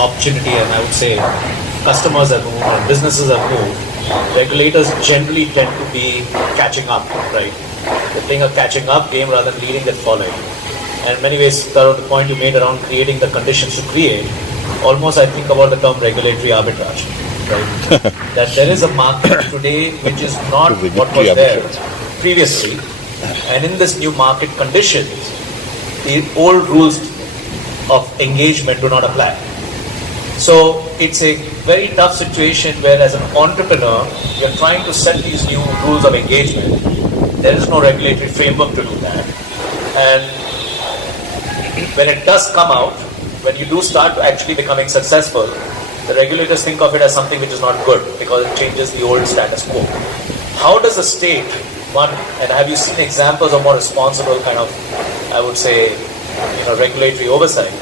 opportunity and I would say customers have moved and businesses have moved, regulators generally tend to be catching up, right? They're playing a catching up game rather than leading, they're following. And in many ways, the point you made around creating the conditions to create, almost I think about the term regulatory arbitrage, right? That there is a market today which is not what was there previously, and in this new market conditions, the old rules of engagement do not apply. So it's a very tough situation where as an entrepreneur, you're trying to set these new rules of engagement. There is no regulatory framework to do that. And when it does come out, when you do start actually becoming successful, the regulators think of it as something which is not good because it changes the old status quo. How does a state, one, and have you seen examples of more responsible kind of, I would say, regulatory oversight?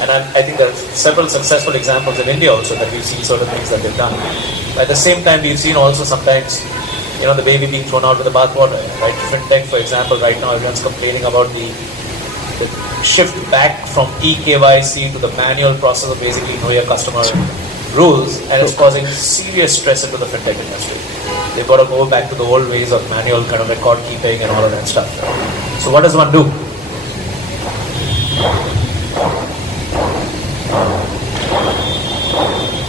And I think there are several successful examples in India also that we've seen certain things that they've done. At the same time, we've seen also sometimes, the baby being thrown out with the bathwater, right? FinTech, for example, right now everyone's complaining about the shift back from eKYC to the manual process of basically know your customer rules, and it's causing serious stress into the FinTech industry. They've got to go back to the old ways of manual kind of record keeping and all of that stuff. So what does one do?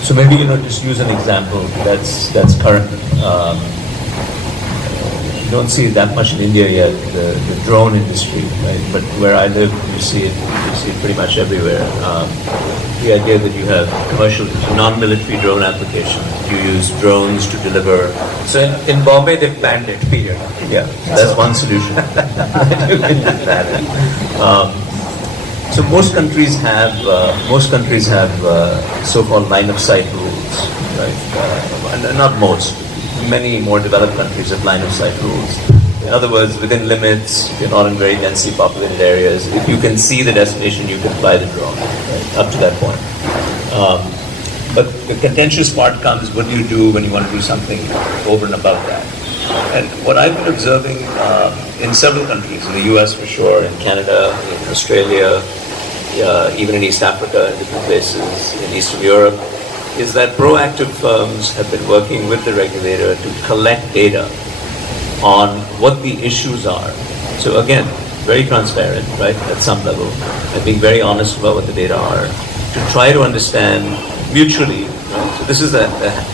So maybe just use an example that's current. You don't see it that much in India yet, the drone industry, right? But where I live, you see it pretty much everywhere. The idea that you have commercial, non-military drone applications, you use drones to deliver. So in Bombay, they've banned it. Period. Yeah, that's one solution. You can do that. So most countries have so-called line of sight rules, right? Not most. Many more developed countries have line of sight rules. In other words, within limits, if you're not in very densely populated areas, if you can see the destination, you can fly the drone, right, up to that point. But the contentious part comes, what do you do when you want to do something over and above that? And what I've been observing in several countries, in the US for sure, in Canada, in Australia, even in East Africa, in different places, in Eastern Europe, is that proactive firms have been working with the regulator to collect data on what the issues are. So again, very transparent, right, at some level, and being very honest about what the data are, to try to understand mutually, right? So this is the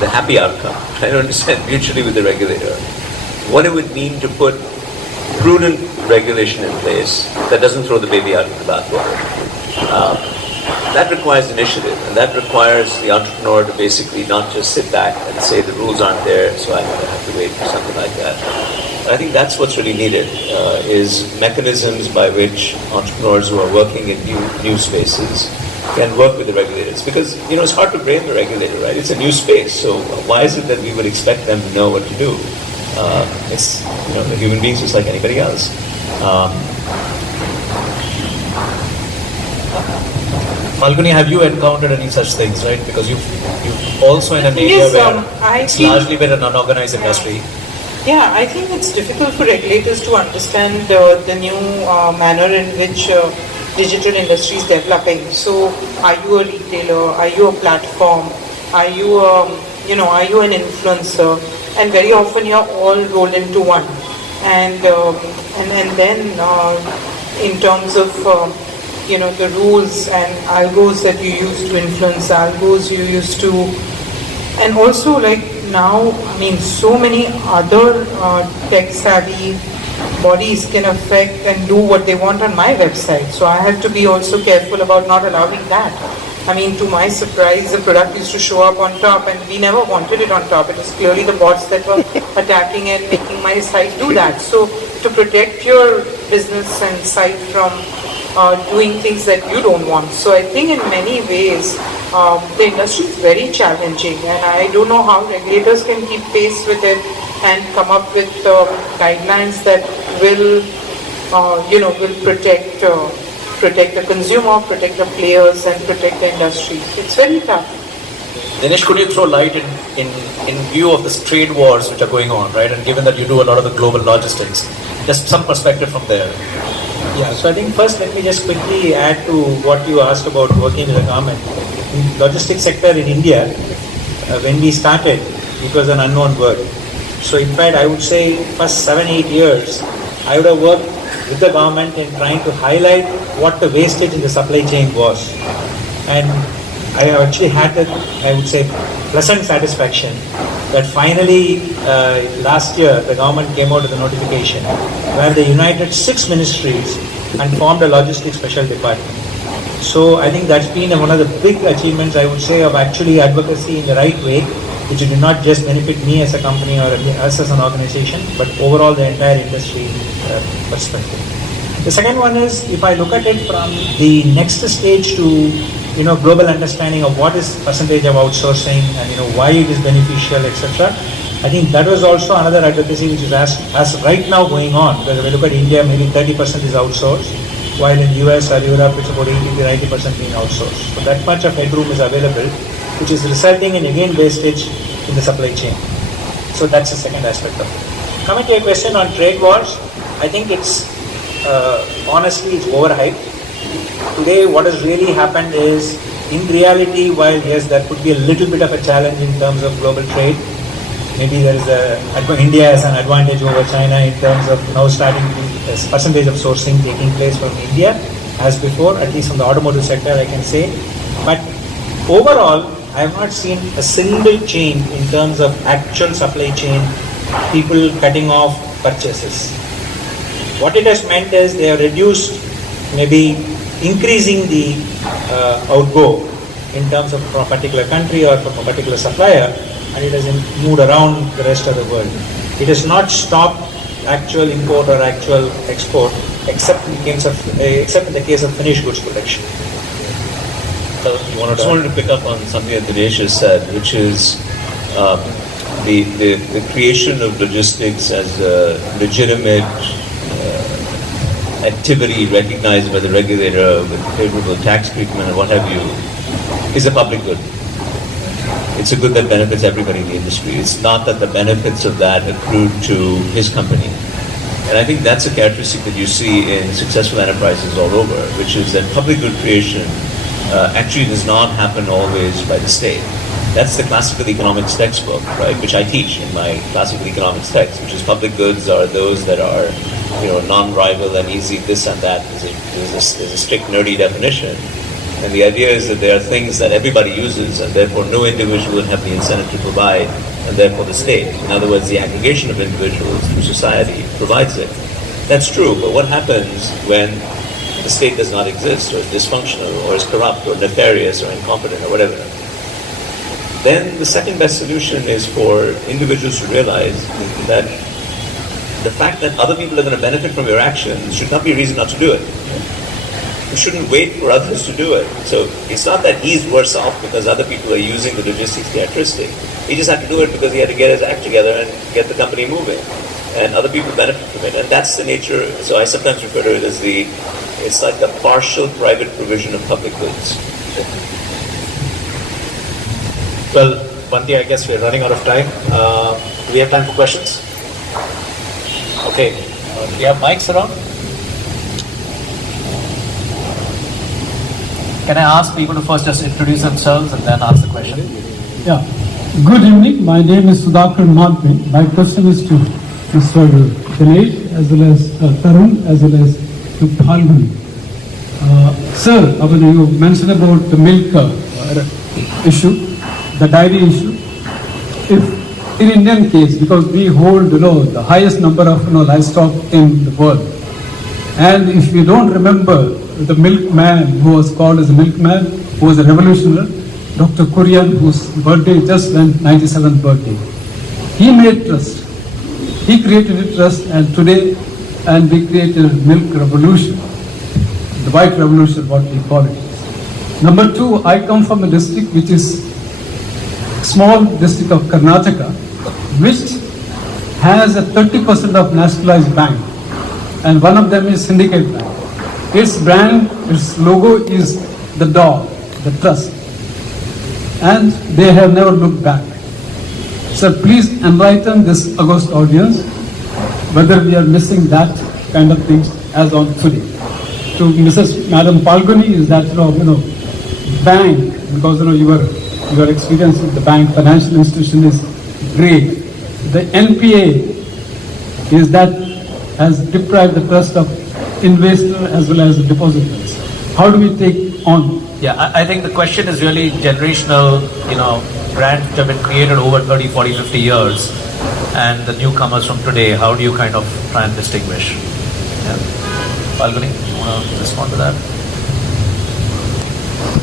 happy outcome, try to understand mutually with the regulator what it would mean to put prudent regulation in place that doesn't throw the baby out with the bathwater. That requires initiative, and that requires the entrepreneur to basically not just sit back and say the rules aren't there, so I'm going to have to wait for something like that. And I think that's what's really needed, is mechanisms by which entrepreneurs who are working in new spaces can work with the regulators. Because, it's hard to blame the regulator, right? It's a new space, so why is it that we would expect them to know what to do? It's, the human beings just like anybody else. Falguni, have you encountered any such things, right? Because you've also in an area where it's largely been an unorganized industry. Yeah, I think it's difficult for regulators to understand the new manner in which digital industry is developing. So, are you a retailer? Are you a platform? Are you are you an influencer? And very often you're all rolled into one. And then in terms of the rules and algos that you use to influence, algos you use to, and also now, so many other tech-savvy bodies can affect and do what they want on my website. So I have to be also careful about not allowing that. To my surprise, the product used to show up on top, and we never wanted it on top. It was clearly the bots that were attacking and making my site do that. So to protect your business and site from doing things that you don't want. So I think in many ways, the industry is very challenging, and I don't know how regulators can keep pace with it and come up with guidelines that will protect the consumer, protect the players, and protect the industry. It's very tough. Dinesh, could you throw light in view of the trade wars which are going on, right? And given that you do a lot of the global logistics, just some perspective from there. Yeah, so I think first let me just quickly add to what you asked about working with the government. In logistics sector in India, when we started, it was an unknown word. So in fact, I would say first 7-8 years, I would have worked with the government in trying to highlight what the wastage in the supply chain was. And I have actually had that, I would say, pleasant satisfaction that finally last year the government came out with a notification where they united 6 ministries and formed a logistics special department. So I think that's been one of the big achievements, I would say, of actually advocacy in the right way, which did not just benefit me as a company or us as an organization, but overall the entire industry perspective. The second one is, if I look at it from the next stage to global understanding of what is percentage of outsourcing and why it is beneficial, etc. I think that was also another advocacy which is as right now going on. Because if we look at India, maybe 30% is outsourced, while in US or Europe it's about 80-90% being outsourced. So that much of headroom is available, which is resulting in again wastage in the supply chain. So that's the second aspect of it. Coming to your question on trade wars, I think it's honestly it's overhyped. Today what has really happened is, in reality, while yes there could be a little bit of a challenge in terms of global trade, maybe there is India has an advantage over China in terms of now starting to percentage of sourcing taking place from India as before, at least from the automotive sector I can say. But overall I have not seen a single change in terms of actual supply chain, people cutting off purchases. What it has meant is they have reduced, maybe increasing the outgo in terms of from a particular country or from a particular supplier, and it has moved around the rest of the world. It has not stopped actual import or actual export, except in the case of finished goods production. So I just wanted to pick up on something that Dinesh has said, which is the creation of logistics as a legitimate activity recognized by the regulator with favorable tax treatment and what have you is a public good. It's a good that benefits everybody in the industry. It's not that the benefits of that accrue to his company. And I think that's a characteristic that you see in successful enterprises all over, which is that public good creation actually does not happen always by the state. That's the classical economics textbook, right, which I teach in my classical economics text, which is public goods are those that are, non-rival and easy this and that. There's a strict nerdy definition. And the idea is that there are things that everybody uses and therefore no individual would have the incentive to provide, and therefore the state. In other words, the aggregation of individuals through society provides it. That's true, but what happens when the state does not exist, or is dysfunctional, or is corrupt, or nefarious, or incompetent, or whatever? Then the second best solution is for individuals to realize that the fact that other people are going to benefit from your actions should not be a reason not to do it. You shouldn't wait for others to do it. So it's not that he's worse off because other people are using the logistics characteristic. He just had to do it because he had to get his act together and get the company moving. And other people benefit from it. And that's the nature. So I sometimes refer to it as it's like the partial private provision of public goods. Well, Banti, I guess we're running out of time. Do we have time for questions? Okay. Do you have mics around? Can I ask people to first just introduce themselves and then ask the question? Yeah. Good evening. My name is Sudhakar Malpe. My question is to Mr. Dinesh as well as Tarun as well as to Paulo. Sir, you mentioned about the milk issue, the dairy issue. If in Indian case, because we hold the highest number of livestock in the world, and if you don't remember the milkman who was called as a milkman, who was a revolutionary, Dr. Kurian, whose birthday just went 97th birthday. He made trust. He created a trust, and today, we created a milk revolution, the white revolution, what we call it. Number two, I come from a district which is small district of Karnataka, which has a 30% of nationalized bank, and one of them is Syndicate Bank. Its brand, its logo is the dog, the trust. And they have never looked back. Sir, please enlighten this august audience whether we are missing that kind of things as on today. to Mrs. Madam Palguni is that bank, because your experience with the bank financial institution is great. The NPA is that has deprived the trust of investor as well as the depositors. How do we take on? Yeah, I think the question is really generational, brands which have been created over 30, 40, 50 years, and the newcomers from today. How do you kind of try and distinguish? Yeah. Falguni, you want to respond to that?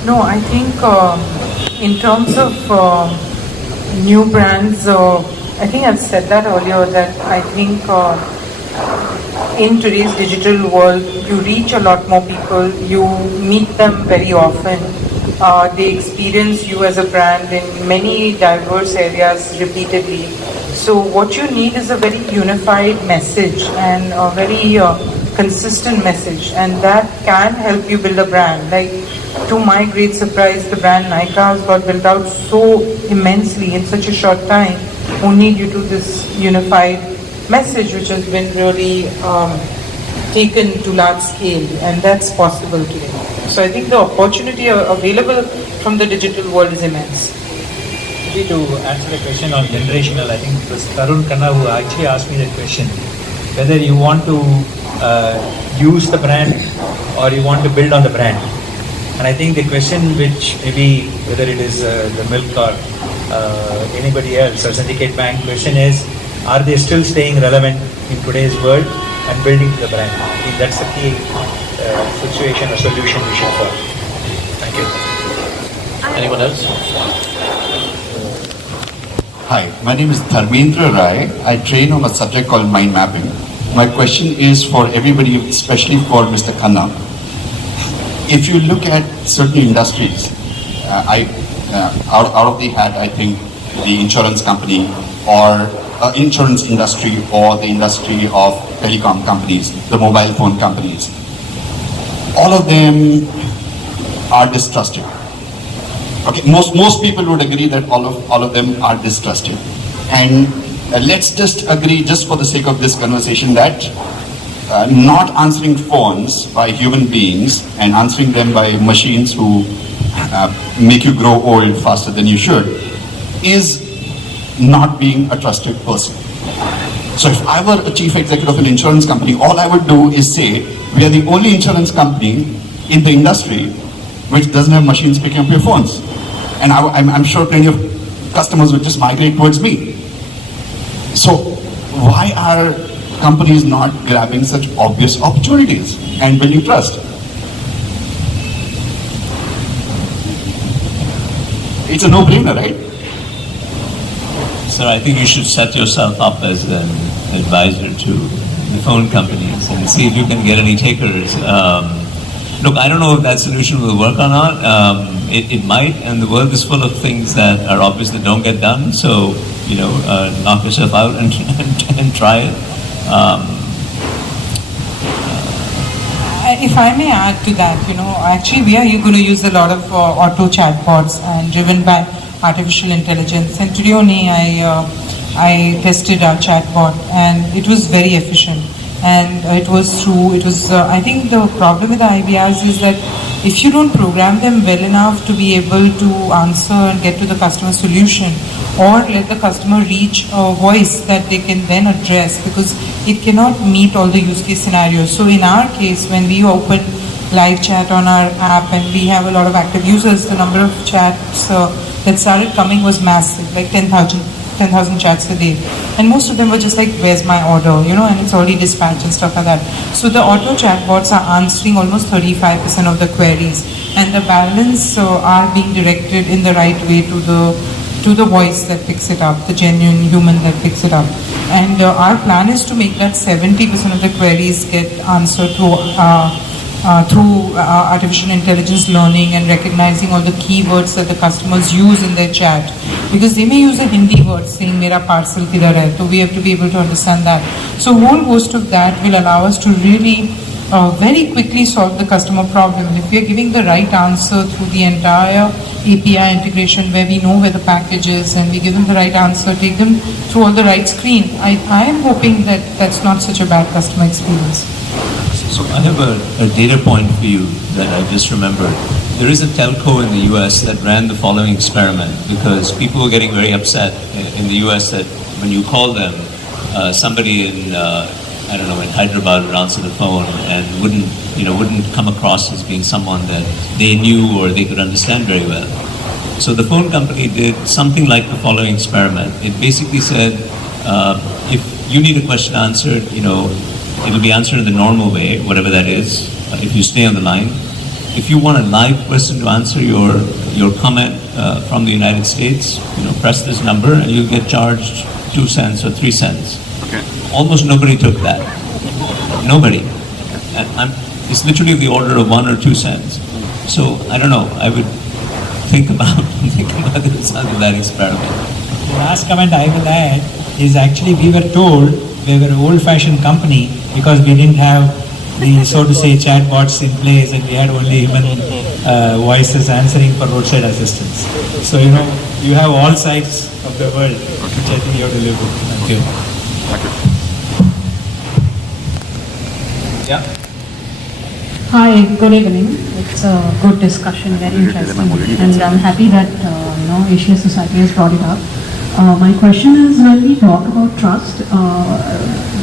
No, I think in terms of new brands, I think I've said that earlier, that I think in today's digital world, you reach a lot more people, you meet them very often, they experience you as a brand in many diverse areas repeatedly. So what you need is a very unified message and a very consistent message, and that can help you build a brand. Like, to my great surprise, the brand Nykaa has got built out so immensely in such a short time, only due to this unified message which has been really taken to large scale, and that's possible today. So I think the opportunity available from the digital world is immense. Maybe to answer the question on generational, I think it was Tarun Khanna who actually asked me that question, whether you want to use the brand or you want to build on the brand. And I think the question which maybe whether it is the milk or anybody else or Syndicate Bank question is, are they still staying relevant in today's world and building the brand? I think that's the key situation or solution we should follow. Thank you. Anyone else? Hi, my name is Dharmendra Rai. I train on a subject called mind mapping. My question is for everybody, especially for Mr. Khanna. If you look at certain industries, out of the hat, I think the insurance company or insurance industry or the industry of telecom companies, the mobile phone companies, all of them are distrusting. Okay, most people would agree that all of them are distrusting. And let's just agree, just for the sake of this conversation, that not answering phones by human beings and answering them by machines who make you grow old faster than you should is not being a trusted person. So if I were a chief executive of an insurance company, all I would do is say, we are the only insurance company in the industry which doesn't have machines picking up your phones. And I'm sure plenty of customers would just migrate towards me. So why are companies not grabbing such obvious opportunities and building trust? It's a no-brainer, right? Sir, I think you should set yourself up as an advisor to the phone companies and see if you can get any takers. Look, I don't know if that solution will work or not. It might, and the world is full of things that are obvious that don't get done. So, knock yourself out and try it. If I may add to that, actually we are going to use a lot of auto chatbots and driven by artificial intelligence. And today only I tested our chatbot, and it was very efficient. And it was true. I think the problem with the IVRs is that if you don't program them well enough to be able to answer and get to the customer solution, or let the customer reach a voice that they can then address, because it cannot meet all the use case scenarios. So in our case, when we open live chat on our app and we have a lot of active users, the number of chats that started coming was massive, like 10,000 chats a day. And most of them were just like, where's my order, and it's already dispatched and stuff like that. So the auto chatbots are answering almost 35% of the queries, and the balance are being directed in the right way to the voice that picks it up, the genuine human that picks it up. And our plan is to make that 70% of the queries get answered through artificial intelligence learning and recognizing all the keywords that the customers use in their chat, because they may use a Hindi word saying mera parcel kidhar hai, so we have to be able to understand that. So a whole host of that will allow us to really very quickly solve the customer problem. If we are giving the right answer through the entire API integration, where we know where the package is and we give them the right answer, take them through all the right screen, I am hoping that that's not such a bad customer experience. So I have a data point for you that I just remembered. There is a telco in the US that ran the following experiment because people were getting very upset in the US that when you call them, somebody in I don't know, in Hyderabad would answer the phone and wouldn't come across as being someone that they knew or they could understand very well. So the phone company did something like the following experiment. It basically said, if you need a question answered, it'll be answered in the normal way, whatever that is, if you stay on the line. If you want a live person to answer your comment from the United States, press this number and you'll get charged 2 cents or 3 cents. Okay. Almost nobody took that. Nobody. And it's literally the order of 1 or 2 cents. So I don't know. I would think about the result of that experiment. The last comment I will add is actually we were told we were an old-fashioned company because we didn't have the, so to say, chatbots in place and we had only human voices answering for roadside assistance. So, you have all sides of the world, which I think you have to live with. Thank you. Yeah. Hi, good evening. It's a good discussion, very interesting, and I'm happy that Asia Society has brought it up. My question is, when we talk about trust,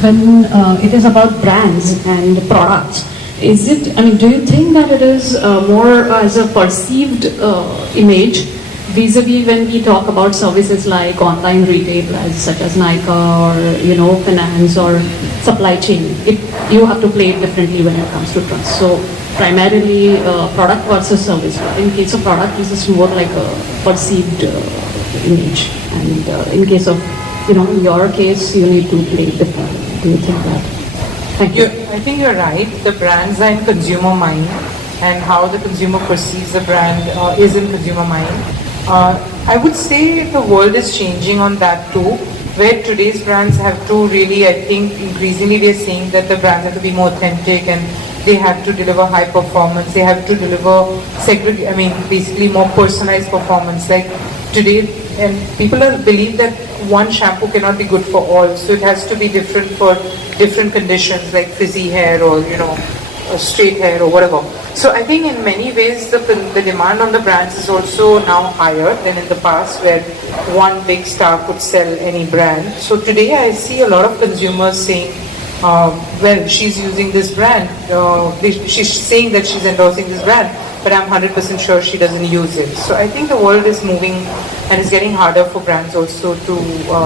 when it is about brands and products, do you think that it is more as a perceived image vis-a-vis when we talk about services like online retail, such as Nike or finance or supply chain? You have to play it differently when it comes to trust. So primarily product versus service. In case of product, this is more like a perceived image, and in case of your case, you need to play it differently. Do you think that? Thank you. I think you're right. The brands are in consumer mind, and how the consumer perceives the brand is in consumer mind. I would say the world is changing on that too, where today's brands have to really, I think, increasingly they're saying that the brands have to be more authentic and they have to deliver high performance, they have to deliver basically more personalized performance. Like today, and people believe that one shampoo cannot be good for all, so it has to be different for different conditions like frizzy hair or straight hair or whatever. So I think in many ways the demand on the brands is also now higher than in the past, where one big star could sell any brand. So today I see a lot of consumers saying, well, she's using this brand, she's saying that she's endorsing this brand, but I'm 100% sure she doesn't use it. So I think the world is moving and it's getting harder for brands also to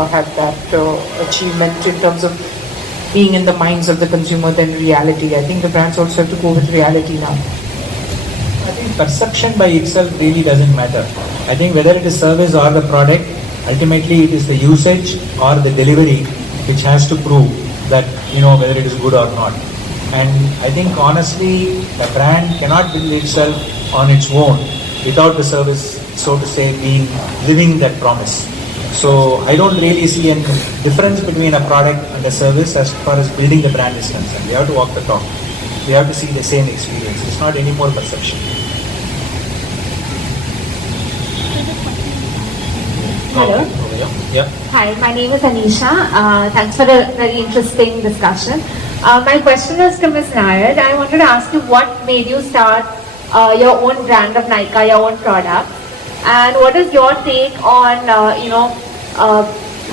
have that achievement in terms of being in the minds of the consumer than reality. I think the brands also have to go with reality now. I think perception by itself really doesn't matter. I think whether it is service or the product, ultimately it is the usage or the delivery which has to prove that, whether it is good or not. And I think honestly, the brand cannot build itself on its own without the service, so to say, living that promise. So I don't really see any difference between a product and a service as far as building the brand is concerned. We have to walk the talk. We have to see the same experience. It's not any more perception. Hello. Yeah. Hi, my name is Anisha. Thanks for the very interesting discussion. My question is to Ms. Nair. I wanted to ask you what made you start your own brand of Nykaa, your own product, and what is your take on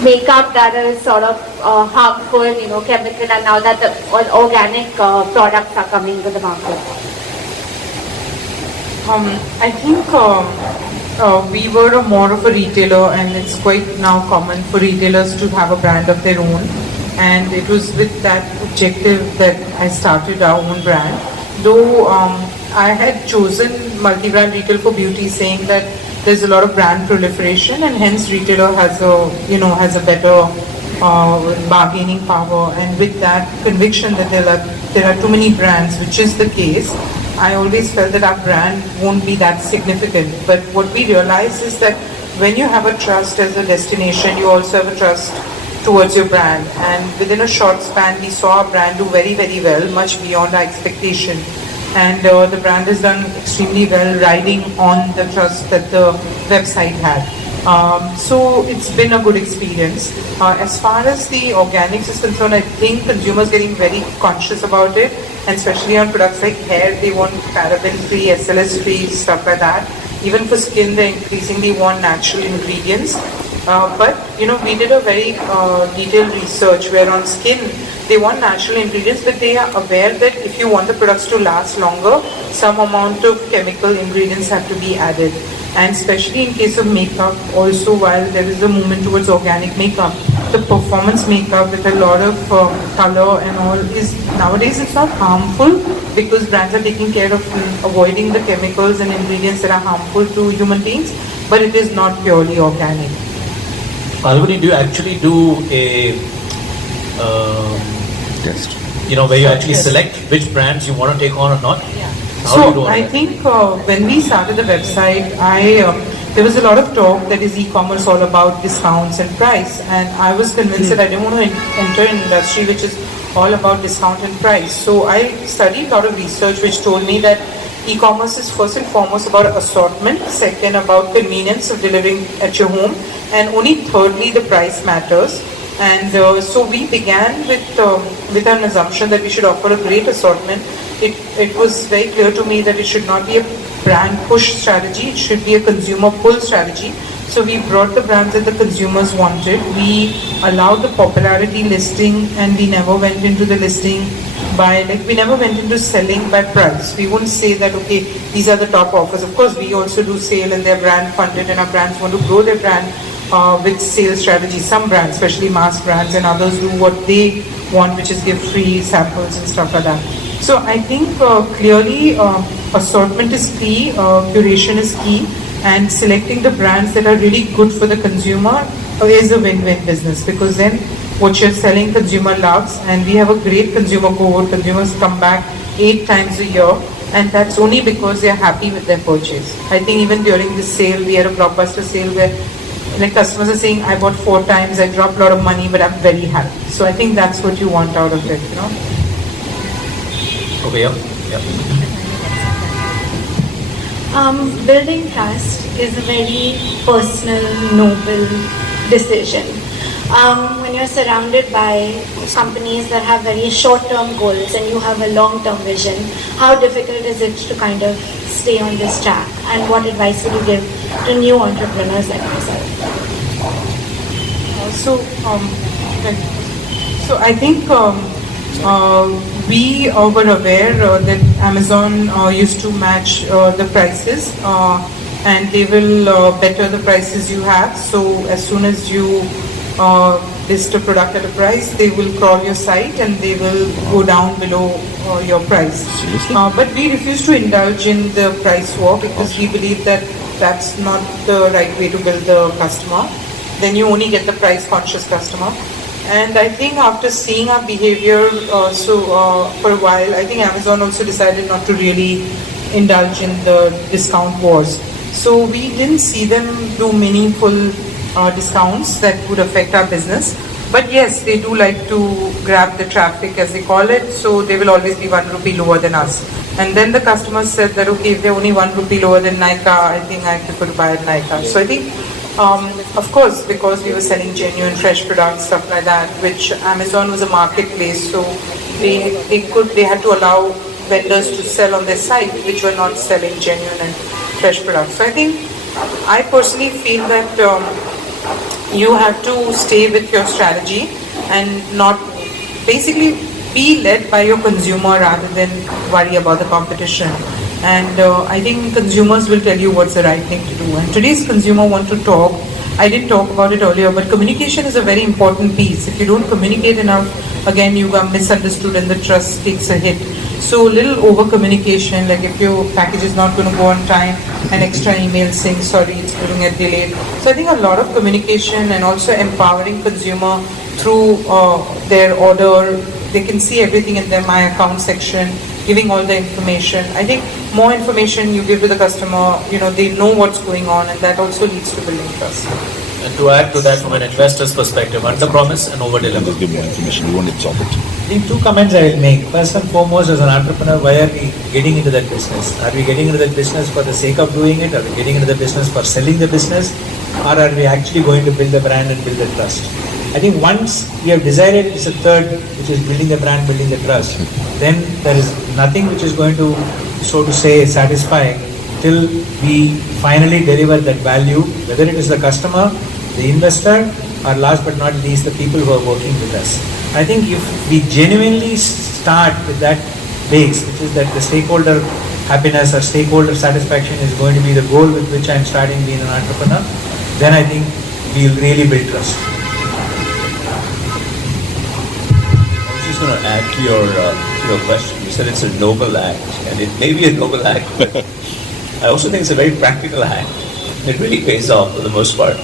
makeup that is sort of harmful, chemical, and now that the organic products are coming to the market? I think we were more of a retailer, and it's quite now common for retailers to have a brand of their own. And it was with that objective that I started our own brand. Though I had chosen multi-brand retail for beauty, saying that there's a lot of brand proliferation, and hence retailer has a better bargaining power. And with that conviction that there are too many brands, which is the case, I always felt that our brand won't be that significant. But what we realized is that when you have a trust as a destination, you also have a trust towards your brand. And within a short span, we saw our brand do very, very well, much beyond our expectation. And the brand has done extremely well, riding on the trust that the website had. So it's been a good experience. As far as the organics is concerned, I think consumers getting very conscious about it, and especially on products like hair, they want paraben-free, SLS-free, stuff like that. Even for skin, they increasingly want natural ingredients. But we did a very detailed research where on skin, they want natural ingredients, but they are aware that if you want the products to last longer, some amount of chemical ingredients have to be added. And especially in case of makeup, also while there is a movement towards organic makeup, the performance makeup with a lot of color and all is nowadays it's not harmful because brands are taking care of avoiding the chemicals and ingredients that are harmful to human beings, but it is not purely organic. Alvani, do you actually do a test? Where you actually select which brands you want to take on or not? Yeah. So I think when we started the website, there was a lot of talk that is e-commerce all about discounts and price, and I was convinced that I didn't want to enter an industry which is all about discount and price. So I studied a lot of research which told me that e-commerce is first and foremost about assortment, second about convenience of delivering at your home, and only thirdly the price matters. And so we began with an assumption that we should offer a great assortment. It was very clear to me that it should not be a brand push strategy, it should be a consumer pull strategy. So we brought the brands that the consumers wanted. We allowed the popularity listing, and we never went into the listing we never went into selling by price. We wouldn't say that, okay, these are the top offers. Of course, we also do sale and they're brand funded, and our brands want to grow their brand with sales strategy. Some brands, especially mass brands, and others do what they want, which is give free samples and stuff like that. So I think clearly assortment is key, curation is key, and selecting the brands that are really good for the consumer is a win-win business, because then what you're selling consumer loves, and we have a great consumer cohort. Consumers come back 8 times a year, and that's only because they're happy with their purchase. I think even during this sale, we had a blockbuster sale where customers are saying, I bought 4 times, I dropped a lot of money, but I'm very happy. So I think that's what you want out of it, Okay, yeah. Building trust is a very personal, noble decision. When you're surrounded by companies that have very short-term goals and you have a long-term vision, how difficult is it to kind of stay on this track? And what advice would you give to new entrepreneurs like myself? So I think we were aware that Amazon used to match the prices, and they will better the prices you have. So as soon as you list a product at a price, they will crawl your site and they will go down below your price. But we refuse to indulge in the price war, because we believe that that's not the right way to build the customer. Then you only get the price conscious customer. And I think after seeing our behavior for a while, I think Amazon also decided not to really indulge in the discount wars. So we didn't see them do meaningful discounts that would affect our business. But yes, they do like to grab the traffic, as they call it, so they will always be 1 rupee lower than us. And then the customers said that, okay, if they're only 1 rupee lower than Nykaa, I think I prefer to buy at Nykaa. So I think, of course, because we were selling genuine fresh products, stuff like that, which Amazon was a marketplace, so they had to allow vendors to sell on their site, which were not selling genuine and fresh products. So I think, I personally feel that you have to stay with your strategy and not basically be led by your consumer rather than worry about the competition. And I think consumers will tell you what's the right thing to do. And today's consumer want to talk. I didn't talk about it earlier, but communication is a very important piece. If you don't communicate enough, again, you are misunderstood and the trust takes a hit. So little over communication, like if your package is not going to go on time, an extra email saying, sorry, it's going to get delayed. So I think a lot of communication and also empowering consumer through their order. They can see everything in their My Account section, giving all the information. I think more information you give to the customer, they know what's going on, and that also leads to building trust. And to add to that, from an investor's perspective, under-promise and over-deliver. Just give more information. You won't absorb it. I think two comments I will make. First and foremost, as an entrepreneur, why are we getting into that business? Are we getting into that business for the sake of doing it? Are we getting into the business for selling the business? Or are we actually going to build the brand and build the trust? I think once we have decided it's a third, which is building the brand, building the trust, then there is nothing which is going to, so to say, satisfy till we finally deliver that value, whether it is the customer, the investor, or last but not least, the people who are working with us. I think if we genuinely start with that base, which is that the stakeholder happiness or stakeholder satisfaction is going to be the goal with which I am starting being an entrepreneur, then I think we will really build trust. I was just going to add to your question. You said it's a noble act, and it may be a noble act, but I also think it's a very practical act. It really pays off for the most part.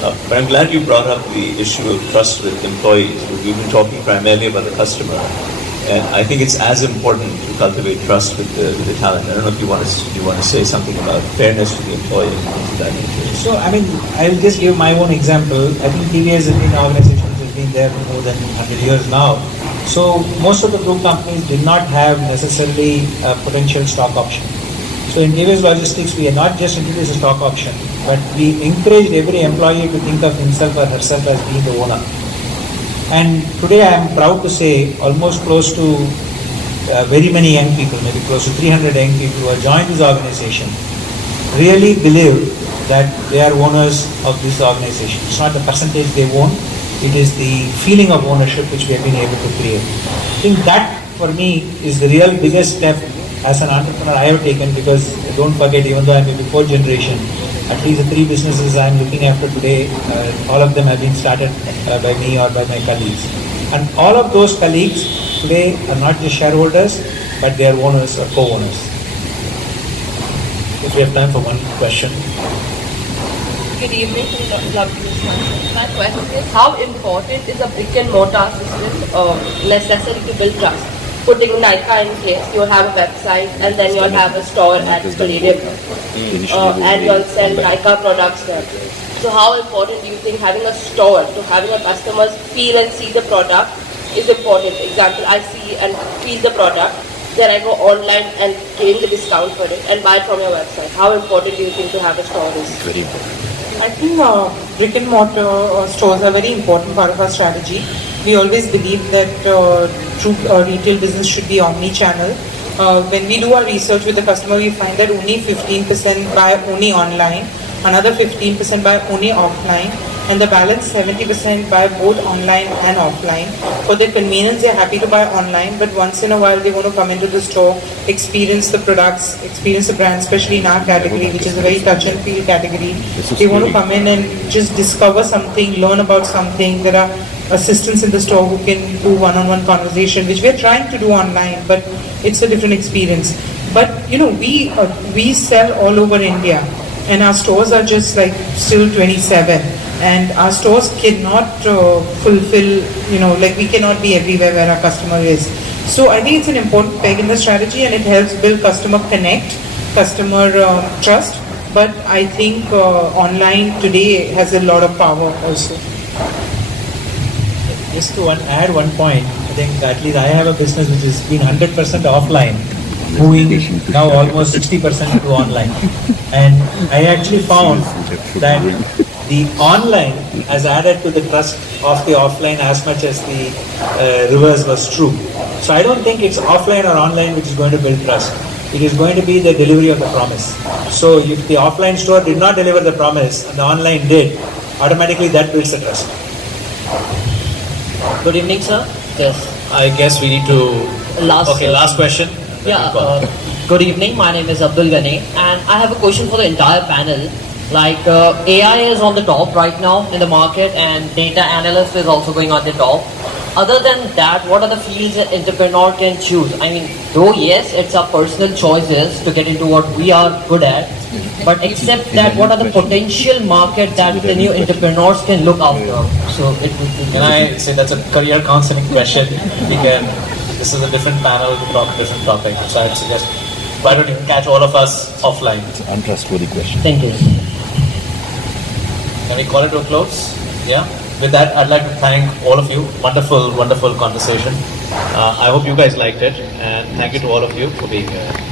But I'm glad you brought up the issue of trust with employees. We've been talking primarily about the customer, and I think it's as important to cultivate trust with the talent. I don't know if you want to say something about fairness to the employee and things of that nature. So, I mean, I'll just give my own example. I think TVS has been an organization which has been there for more than 100 years now. So, most of the group companies did not have necessarily a potential stock option. So, in TVS Logistics, we are not just introduced a stock option, but we encouraged every employee to think of himself or herself as being the owner. And today I am proud to say almost close to very many young people, maybe close to 300 young people who have joined this organization, really believe that they are owners of this organization. It's not the percentage they own, it is the feeling of ownership which we have been able to create. I think that for me is the real biggest step as an entrepreneur I have taken, because don't forget, even though I may be fourth generation, at least the 3 businesses I am looking after today, all of them have been started by me or by my colleagues. And all of those colleagues today are not just shareholders, but they are owners or co-owners. If we have time for one question. Good evening, lovely. My question is, how important is a brick and mortar system necessary to build trust? Putting Nykaa in case, you'll have a website and then you'll have a store at Palladium and you'll sell Nykaa products there. So how important do you think having a store, to having a customers feel and see the product is important? Example, I see and feel the product, then I go online and gain the discount for it and buy it from your website. How important do you think to have a store is? Very important. I think brick and mortar stores are very important part of our strategy. We always believe that true retail business should be omni-channel. When we do our research with the customer, we find that only 15% buy only online, another 15% buy only offline, and the balance 70% buy both online and offline. For their convenience, they're happy to buy online, but once in a while they want to come into the store, experience the products, experience the brand, especially in our category, which is a very touch and feel category. They want to come in and just discover something, learn about something. There are assistants in the store who can do one-on-one conversation, which we are trying to do online, but it's a different experience. But you know, we sell all over India, and our stores are just like still 27, and our stores cannot fulfill, you know, like we cannot be everywhere where our customer is. So I think it's an important peg in the strategy, and it helps build customer connect, customer trust. But I think online today has a lot of power also. Just to add one point, I think at least I have a business which has been 100% offline, moving now almost 60% to online. And I actually found that the online has added to the trust of the offline as much as the reverse was true. So I don't think it's offline or online which is going to build trust. It is going to be the delivery of the promise. So if the offline store did not deliver the promise and the online did, automatically that builds the trust. Good evening, sir. Yes. I guess we need to... Last question. Yeah, good evening. My name is Abdul Ghani, and I have a question for the entire panel. Like, AI is on the top right now in the market, and data analyst is also going on the top. Other than that, what are the fields an entrepreneur can choose? I mean, though yes, it's our personal choices to get into what we are good at, but except that, what are the potential market that the new entrepreneurs can look after? So it would be... Can I say that's a career counseling question? This is a different panel to talk different topic. So I'd suggest, why don't you catch all of us offline? It's an untrustworthy question. Thank you. Can we call it to a close? Yeah. With that, I'd like to thank all of you. Wonderful, wonderful conversation. I hope you guys liked it, and thank you to all of you for being here.